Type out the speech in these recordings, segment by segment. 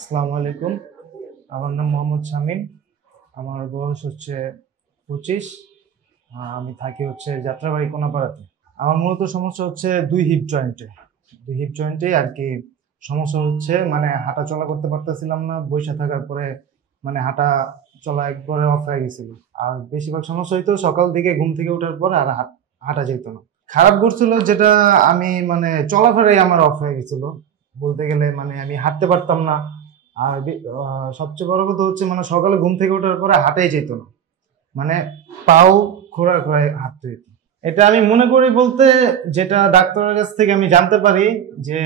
আসসালামু আলাইকুম। আমার নাম মোহাম্মদ শামীম। আমার বয়স হচ্ছে 25। আমি থাকি হচ্ছে যাত্রাবাড়ি কোনাপাড়াতে। আমার মূলত সমস্যা হচ্ছে দুই হিপ জয়েন্টে আর কি। সমস্যা হচ্ছে মানে হাঁটা চলা করতে পারতেছিলাম না, বসে থাকার পরে মানে হাঁটা চলা একবারে অফ হয়ে গেছিল। আর বেশিরভাগ সমস্যা হইতো সকাল থেকে ঘুম থেকে ওঠার পরে আর হাঁটা যেত না। খারাপ করছিল যেটা আমি মানে চলাফেরাই আমার অফ হয়ে গেছিল বলতে গেলে, মানে আমি হাঁটতে পারতাম না। আর সবচেয়ে বড় কথা হচ্ছে মানে সকালে ঘুম থেকে ওঠার পরে হাঁটাই যেত না, মানে পাও খোঁড়ায় খোঁড়ায় হাঁটতে যেত। এটা আমি মনে করি বলতে, যেটা ডাক্তারের কাছ থেকে আমি জানতে পারি যে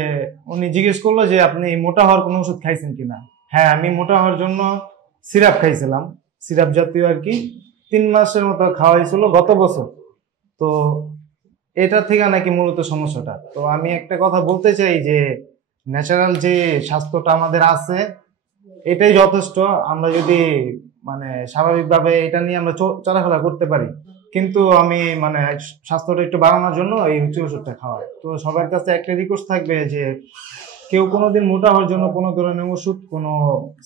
উনি জিজ্ঞেস করলো যে আপনি মোটা হওয়ার কোনো ওষুধ খাইছেন কিনা। হ্যাঁ, আমি মোটা হওয়ার জন্য সিরাপ খাইছিলাম, সিরাপ জাতীয় আর কি। 3 মাসের মতো খাওয়া হয়েছিল গত বছর। তো এটা থেকে নাকি মূলত সমস্যাটা। তো আমি একটা কথা বলতে চাই যে ন্যাচারাল যে স্বাস্থ্যটা আমাদের আছে এটাই যথেষ্ট। আমরা যদি মানে স্বাভাবিকভাবে এটা নিয়ে আমরা চলাফেরা করতে পারি, কিন্তু আমি মানে স্বাস্থ্যটা একটু বাড়ানোর জন্য এই হচ্ছে ওষুধটা খাওয়াই। তো সবার কাছে একটা রিকোয়েস্ট থাকবে যে কেউ কোনোদিন মোটা হওয়ার জন্য কোনো ধরনের ওষুধ, কোনো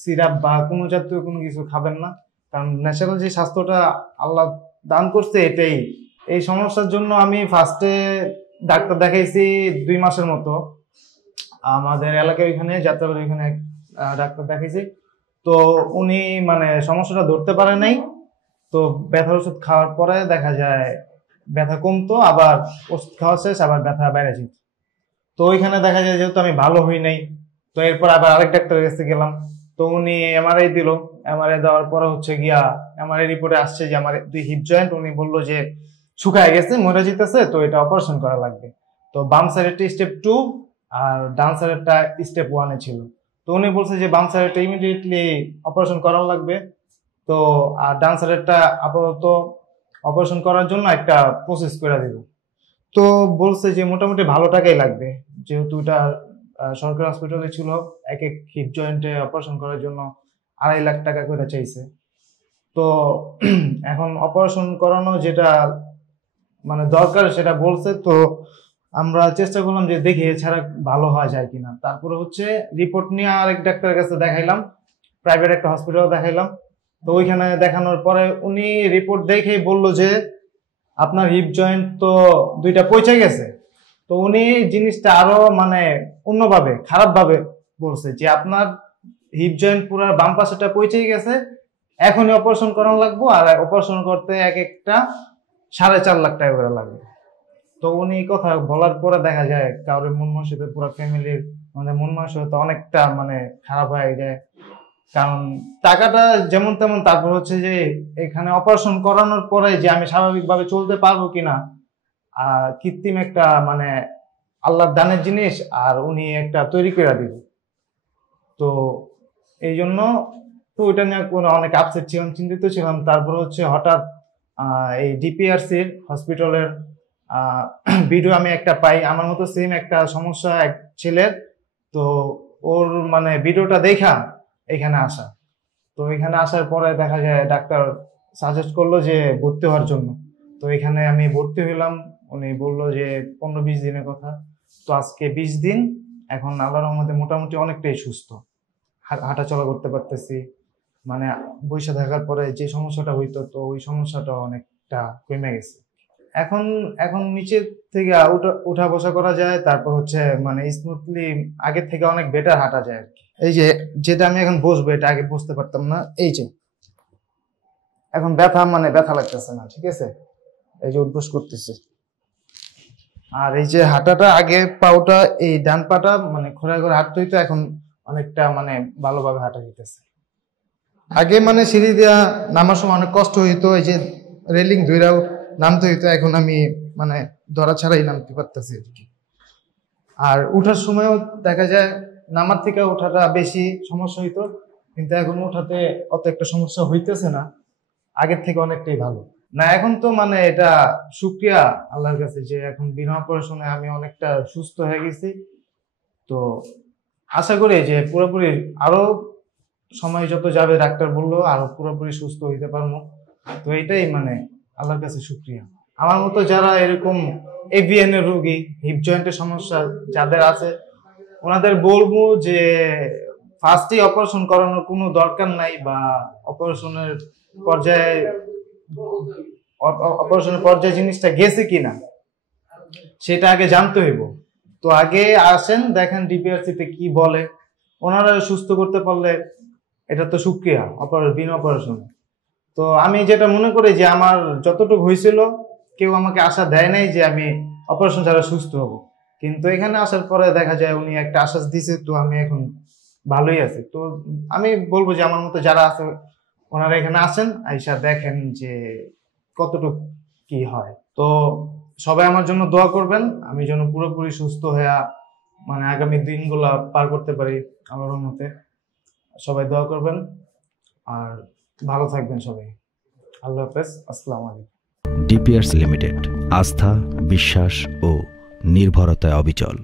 সিরাপ বা কোনো জাতীয় কোনো কিছু খাবেন না। কারণ ন্যাচারাল যে স্বাস্থ্যটা আল্লাহ দান করছে এটাই। এই সমস্যার জন্য আমি ফার্স্টে ডাক্তার দেখাইছি 2 মাসের মতো। আমাদের এলাকার ওইখানে যাত্রাবাড়ির ওইখানে এক ডাক্তার দেখাইছি। তো উনি মানে সমস্যাটা ধরতে পারে নাই। তো ব্যথার ওষুধ খাওয়ার পরে দেখা যায় ব্যথা কমতো, আবার ওষুধ খাওয়া শেষ আবার ব্যথা বেড়ে যেত। তো ওইখানে দেখা যায় যেহেতু আমি ভালো হই নাই, তো এরপর আবার আরেক ডাক্তারের কাছে গেলাম। তো উনি এমআরআই দিল। এমআরআই দেওয়ার পরে হচ্ছে গিয়া এমআরআই রিপোর্টে আসছে যে আমার 2 হিপ জয়েন্ট, উনি বললো যে শুকায় গেছে, মরে যেতেছে, তো এটা অপারেশন করা লাগবে। তো বাম সাইডেরটা স্টেপ 2 আর ডান সাইডেরটা স্টেপ 1-এ ছিল। তো উনি বলছে যে বাম সাইডেরটা ইমিডিয়েটলি অপারেশন করা লাগবে। তো আর ডান সাইডেরটা আপাতত অপারেশন করার জন্য একটা প্রসেস করে দিব। তো বলছে যে মোটামুটি ভালো টাকাই লাগবে, যেহেতু এটা সরকারি হসপিটালে ছিল। এক এক হিপ জয়েন্টে অপারেশন করার জন্য 2.5 লাখ টাকা করে চাইছে। তো এখন অপারেশন করানো যেটা মানে দরকার সেটা বলছে। তো আমরা চেষ্টা করলাম যে দেখি এছাড়া ভালো হওয়া যায় কিনা। তারপরে হচ্ছে রিপোর্ট নিয়ে আরেক ডাক্তারের কাছে দেখাইলাম, প্রাইভেট একটা হসপিটালে দেখাইলাম। তো ওইখানে দেখানোর পরে উনি রিপোর্ট দেখেই বললো যে আপনার হিপ জয়েন্ট তো 2টা পচে গেছে। তো উনি জিনিসটা আরো মানে অন্যভাবে খারাপ ভাবে বলছে যে আপনার হিপ জয়েন্ট পুরো বাম পাশেটা পচে গেছে, এখনই অপারেশন করানো লাগবে, আর অপারেশন করতে এক একটা 4.5 লাখ টাকা করে লাগবে। তো উনি এই কথা বলার পরে দেখা যায় কারোর মন মানসিকতা, পুরো ফ্যামিলির মানে মন মানসিকতা অনেকটা মানে খারাপ হয়ে যায়। কারণ টাকাটা যেমন তেমন, তারপর হচ্ছে যে এখানে অপারেশন করানোর পরে যে আমি স্বাভাবিকভাবে চলতে পারবো কিনা, কৃত্রিম একটা মানে আল্লাহর দানের জিনিস আর উনি একটা তৈরি করে দিবে। তো এই জন্য তো ওইটা নিয়ে কোনো অনেক আপসেট ছিলাম, চিন্তিত ছিলাম। তারপর হচ্ছে হঠাৎ এই ডিপিআরসির হসপিটালের ভিডিও আমি একটা পাই, আমার মতো সেম একটা সমস্যা এক ছেলের। তো ওর মানে ভিডিওটা দেখা এখানে আসা। তো এখানে আসার পরে দেখা যায় ডাক্তার সাজেস্ট করলো যে ভর্তি হওয়ার জন্য। তো এখানে আমি ভর্তি হইলাম। উনি বললো যে 15-20 দিনের কথা। তো আজকে 20 দিন। এখন আল্লাহর রহমতে মোটামুটি অনেকটাই সুস্থ, হাঁটা চলা করতে পারতেছি। মানে বসে থাকার পরে যে সমস্যাটা হইতো, তো ওই সমস্যাটা অনেকটা কমে গেছে। এখন এখন নিচে থেকে উঠা বসা করা যায়। তারপর হচ্ছে মানে স্মুথলি আগের থেকে অনেক বেটার হাঁটা যায় আর কি। এই যে যেটা আমি এখন বসবো, এটা আগে বসতে পারতাম না। এই যে এখন ব্যথা লাগতেছে না, ঠিক আছে। এই যে উঠবোস করতেছে। আর এই যে হাঁটাটা, আগে পাওটা এই ডান পাটা মানে ঘোরায় ঘোরা হাঁটতে হইতো, এখন অনেকটা মানে ভালোভাবে হাঁটা যেতেছে। আগে মানে সিঁড়ি দিয়া নামার সময় অনেক কষ্ট হইতো, এই যে রেলিং ধইরাও নামতে হইতো। এখন আমি মানে ধরা ছাড়াই নামতে পারতেছি আর কি। আর উঠার সময়ও দেখা যায় নামার থেকে ওঠাটা বেশি সমস্যা হইতো, কিন্তু এখন ওঠাতে অত একটা সমস্যা হইতেছে না, আগের থেকে অনেকটাই ভালো। না এখন তো মানে এটা শুকরিয়া আল্লাহর কাছে যে এখন বিনা অপারেশনে আমি অনেকটা সুস্থ হয়ে গেছি। তো আশা করি যে পুরোপুরি আরো সময় যত যাবে, ডাক্তার বললো আরো পুরোপুরি সুস্থ হইতে পারবো। তো এটাই মানে আল্লাহর কাছে শুকরিয়া। আমার মতো যারা এরকম এভিএন এর রোগী, হিপ জয়েন্টের সমস্যা যাদের আছে, ওনাদের বলবো যে ফার্স্টেই অপারেশন করানোর কোনো দরকার নাই, বা অপারেশনের পর্যায়ে অপারেশনের পর্যায়ে জিনিসটা গেছে কিনা সেটা আগে জানতে হইব। তো আগে আসেন, দেখেন ডিপিআরসি তে কি বলে, ওনারা সুস্থ করতে পারলে এটা তো শুকরিয়া, বিনা অপারেশনে। তো আমি যেটা মনে করি যে আমার যতটুকু হয়েছিল কেউ আমাকে আশা দেয় নাই যে আমি অপারেশন ছাড়া সুস্থ হব, কিন্তু এখানে আসার পরে দেখা যায় উনি একটা আশ্বাস দিছে, তো আমি এখন ভালোই আছি। তো আমি বলবো যে আমার মতো যারা আছে ওনারা এখানে আসেন, আইসা দেখেন যে কতটুকু কি হয়। তো সবাই আমার জন্য দোয়া করবেন, আমি যেন পুরোপুরি সুস্থ হয়ে মানে আগামী দিনগুলা পার করতে পারি আল্লাহর মতে। সবাই দোয়া করবেন আর ভালো থাকবেন সবাই। আল্লাহ হাফেজ, আসসালামু আলাইকুম। ডিপিআরস লিমিটেড, আস্থা, বিশ্বাস ও নির্ভরতায় অবিচল।